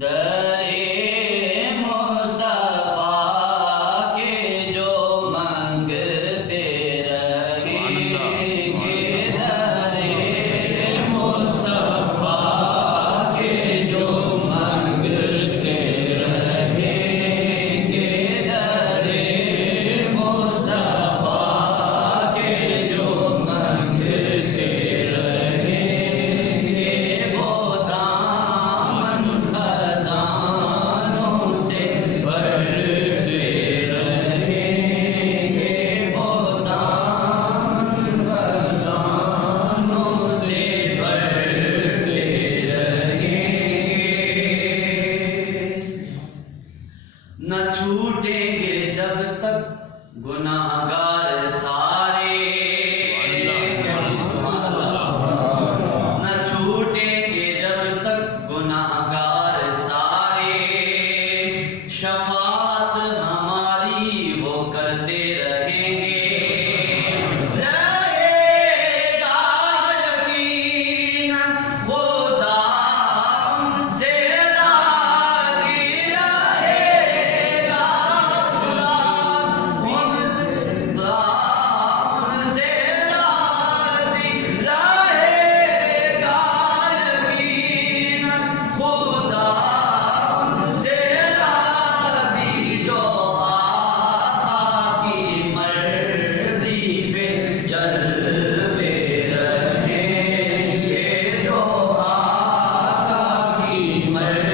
दरे मुस्तफा के जो मांगते रहेंगे, दरे मुस्तफा के जो मांगते रहेंगे, दरे मुस्तफा के जो मांगते रहेंगे, वो दामन खजानों से भरते रहेंगे, वो दामन खजानों से भरते रहेंगे। न छूटेंगे जब तक गुनाहगार सारे, न छूटेंगे जब तक गुनाहगार सारे, शफात हमारी वो करते रहेंगे, रहेगा यकीनन खुदा उनसे राज़ी, रहेगा खुदा उनसे राज़ी, रहेगा यकीनन खुदा उनसे राज़ी, जो आका की मर्ज़ी पे चलते रहेंगे, जो आका की मर्ज़ी